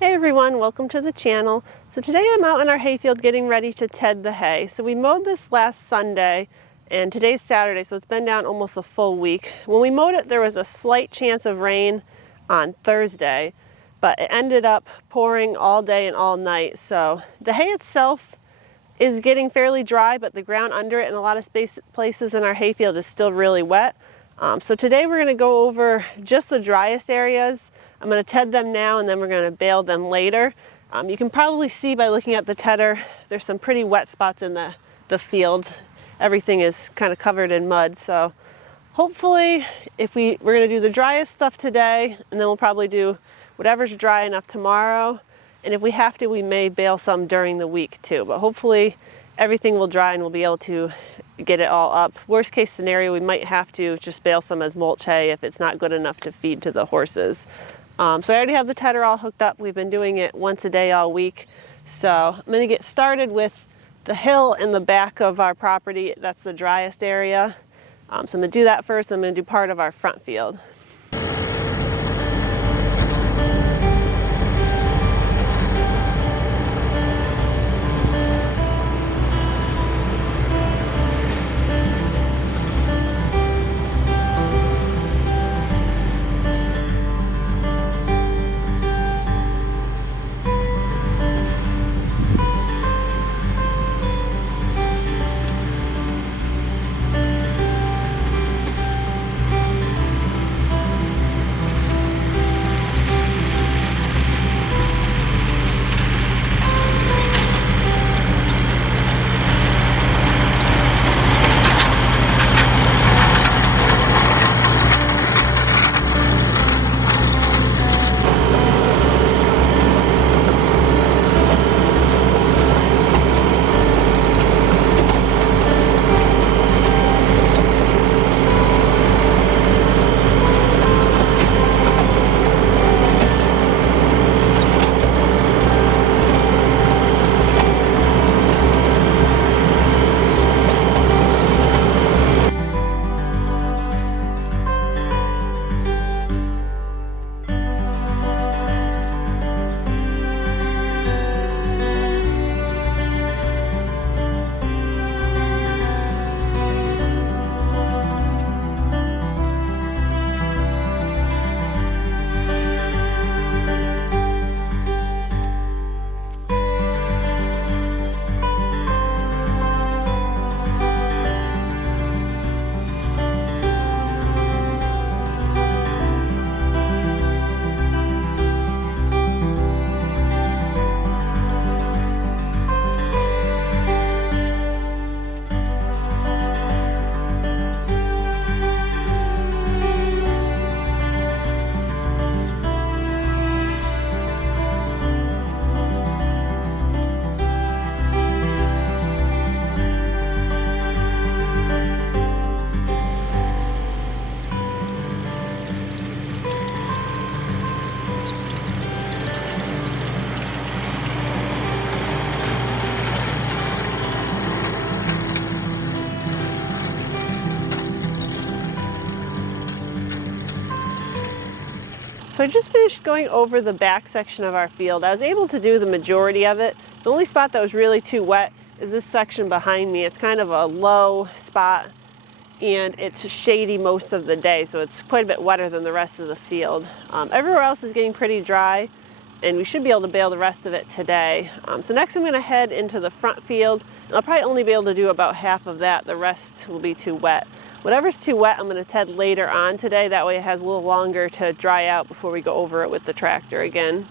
Hey everyone, welcome to the channel. So today I'm out in our hayfield getting ready to ted the hay. So we mowed this last Sunday and today's Saturday, so it's been down almost a full week. When we mowed it, there was a slight chance of rain on Thursday, but it ended up pouring all day and all night. So the hay itself is getting fairly dry, but the ground under it in a lot of places in our hayfield is still really wet. So today we're going to go over just the driest areas. I'm going to ted them now and then we're going to bale them later. You can probably see by looking at the tedder, there's some pretty wet spots in the field. Everything is kind of covered in mud, so hopefully we're going to do the driest stuff today, and then we'll probably do whatever's dry enough tomorrow. And if we have to, we may bale some during the week too, but hopefully everything will dry and we'll be able to get it all up. Worst case scenario, we might have to just bale some as mulch hay if it's not good enough to feed to the horses. So I already have the tedder all hooked up. We've been doing it once a day all week. So I'm going to get started with the hill in the back of our property. That's the driest area. So I'm going to do that first. I'm going to do part of our front field. So I just finished going over the back section of our field. I was able to do the majority of it. The only spot that was really too wet is this section behind me. It's kind of a low spot and it's shady most of the day, so it's quite a bit wetter than the rest of the field. Everywhere else is getting pretty dry and we should be able to bale the rest of it today. So next I'm going to head into the front field, and I'll probably only be able to do about half of that. The rest will be too wet. Whatever's too wet, I'm going to ted later on today. That way it has a little longer to dry out before we go over it with the tractor again.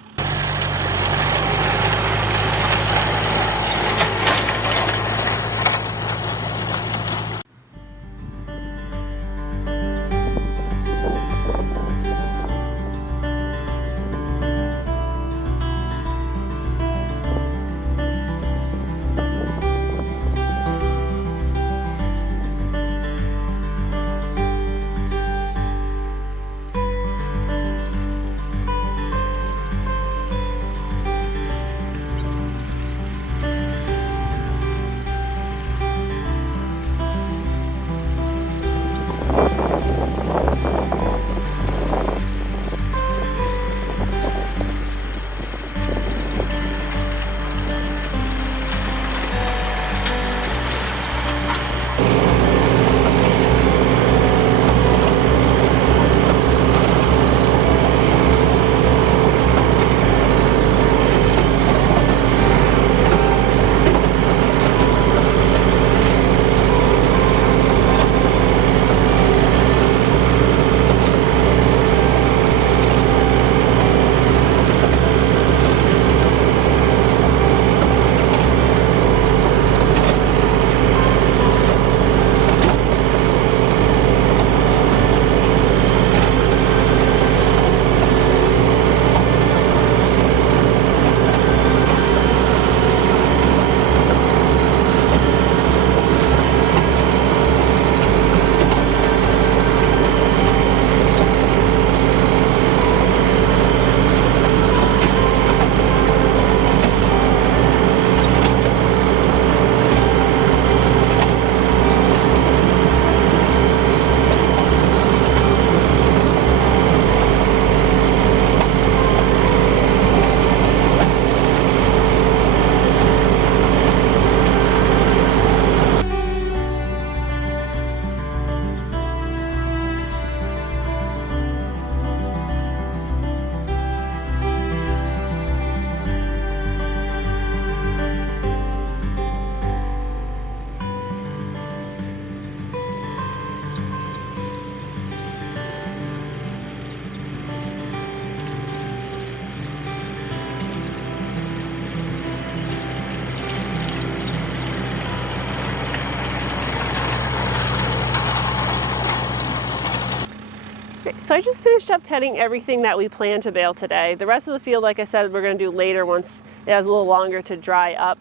So I just finished up tedding everything that we planned to bale today. The rest of the field, like I said, we're going to do later once it has a little longer to dry up.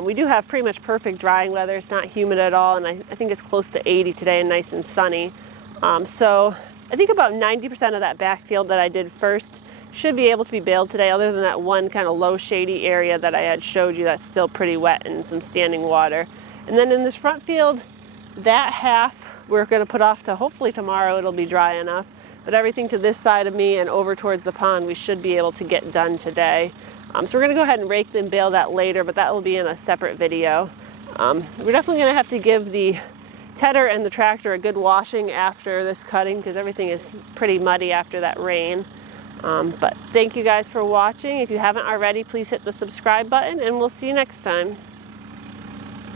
We do have pretty much perfect drying weather. It's not humid at all, and I think it's close to 80 today and nice and sunny. So I think about 90% of that backfield that I did first should be able to be baled today, other than that one kind of low shady area that I had showed you that's still pretty wet and some standing water. And then in this front field, that half we're going to put off to hopefully tomorrow. It'll be dry enough. But everything to this side of me and over towards the pond we should be able to get done today. So we're going to go ahead and rake and bale that later, but that will be in a separate video. We're definitely going to have to give the tedder and the tractor a good washing after this cutting because everything is pretty muddy after that rain. But thank you guys for watching. If you haven't already, please hit the subscribe button and we'll see you next time.